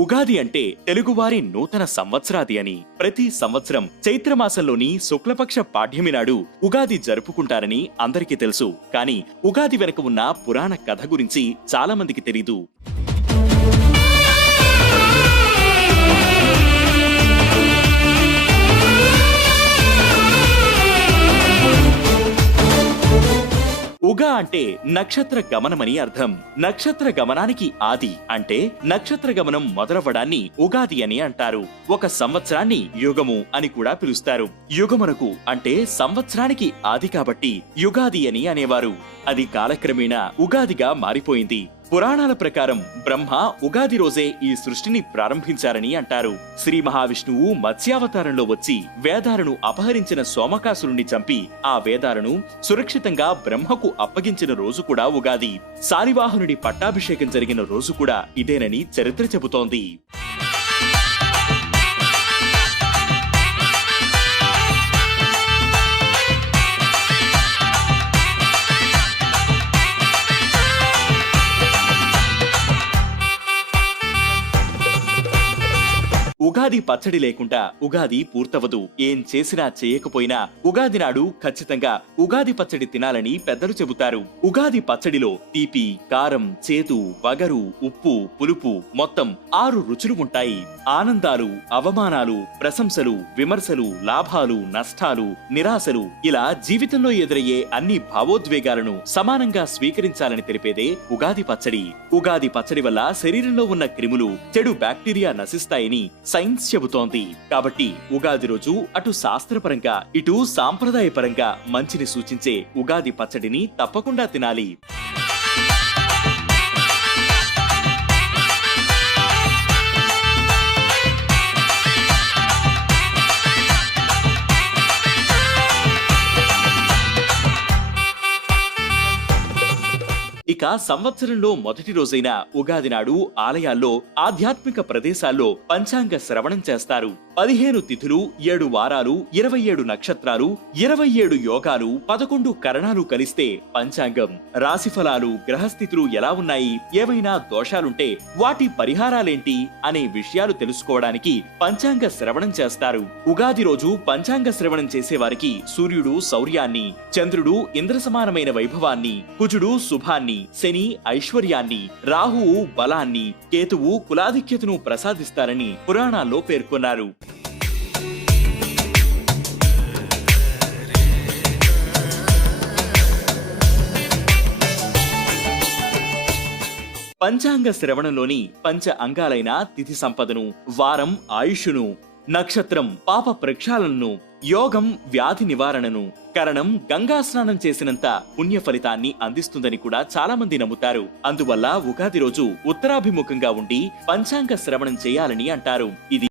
ఉగాది అంటే తెలుగువారి నూతన సంవత్సరాది అని. ప్రతి సంవత్సరం చైత్రమాసంలోని శుక్లపక్ష పాడ్యమి నాడు ఉగాది జరుపుకుంటారని అందరికీ తెలుసు. కానీ ఉగాది వెనుక ఉన్న పురాణ కథ గురించి చాలా మందికి తెలీదు. ఉగా అంటే నక్షత్ర గమనమని అర్థం. నక్షత్ర గమనానికి ఆది అంటే నక్షత్ర గమనం మొదలవ్వడాన్ని ఉగాది అని అంటారు. ఒక సంవత్సరాన్ని యుగము అని కూడా పిలుస్తారు. యుగమునకు అంటే సంవత్సరానికి ఆది కాబట్టి యుగాది అని అనేవారు. అది కాలక్రమేణా ఉగాదిగా మారిపోయింది. పురాణాల ప్రకారం బ్రహ్మ ఉగాది రోజే ఈ సృష్టిని ప్రారంభించారని అంటారు. శ్రీ మహావిష్ణువు మత్స్యావతారంలో వచ్చి వేదాలను అపహరించిన సోమకాసురుణ్ణి చంపి ఆ వేదాలను సురక్షితంగా బ్రహ్మకు అప్పగించిన రోజు కూడా ఉగాది. శాలివాహనుడి పట్టాభిషేకం జరిగిన రోజు కూడా ఇదేనని చరిత్ర చెబుతోంది. ఉగాది పచ్చడి లేకుండా ఉగాది పూర్తవదు. ఏం చేసినా చేయకపోయినా ఉగాది నాడు ఖచ్చితంగా ఉగాది పచ్చడి తినాలని పెద్దలు చెబుతారు. ఉగాది పచ్చడిలో తీపి, కారం, చేదు, వగరు, ఉప్పు, పులుపు మొత్తం 6 రుచులు ఉంటాయి. ఆనందాలు, అవమానాలు, ప్రశంసలు, విమర్శలు, లాభాలు, నష్టాలు, నిరాశలు ఇలా జీవితంలో ఎదురయ్యే అన్ని భావోద్వేగాలను సమానంగా స్వీకరించాలని తెలిపేదే ఉగాది పచ్చడి. ఉగాది పచ్చడి వల్ల శరీరంలో ఉన్న క్రిములు, చెడు బ్యాక్టీరియా నశిస్తాయని సైన్స్ చెబుతోంది. కాబట్టి ఉగాది రోజు అటు శాస్త్రపరంగా ఇటు సాంప్రదాయపరంగా మంచిని సూచించే ఉగాది పచ్చడిని తప్పకుండా తినాలి. ఇక సంవత్సరంలో మొదటి రోజైన ఉగాది నాడు ఆలయాల్లో, ఆధ్యాత్మిక ప్రదేశాల్లో పంచాంగ శ్రవణం చేస్తారు. 15 తిథులు, 7 వారాలు, 27 నక్షత్రాలు, 27 యోగాలు, 11 కరణాలు కలిస్తే పంచాంగం. రాశిఫలాలు, గ్రహస్థితులు ఎలా ఉన్నాయి, ఏవైనా దోషాలుంటే వాటి పరిహారాలేంటి అనే విషయాలు తెలుసుకోవడానికి పంచాంగ శ్రవణం చేస్తారు. ఉగాది రోజు పంచాంగ శ్రవణం చేసేవారికి సూర్యుడు శౌర్యాన్ని, చంద్రుడు ఇంద్రసమానమైన వైభవాన్ని, కుజుడు శుభాన్ని, శని ఐశ్వర్యాన్ని, రాహువు బలాన్ని, కేతువు కులాధిక్యతను ప్రసాదిస్తారని పురాణాల్లో పేర్కొన్నారు. పంచాంగ శ్రవణంలోని పంచ అంగాలైన తిథి సంపదను, వారం ఆయుష్ను, నక్షత్రం పాప ప్రక్షాళనను, యోగం వ్యాధి నివారణను, కరణం గంగా స్నానం చేసినంత పుణ్య ఫలితాన్ని అందిస్తుందని కూడా చాలా మంది నమ్ముతారు. అందువల్ల ఉగాది రోజు ఉత్తరాభిముఖంగా ఉండి పంచాంగ శ్రవణం చేయాలని అంటారు. ఇది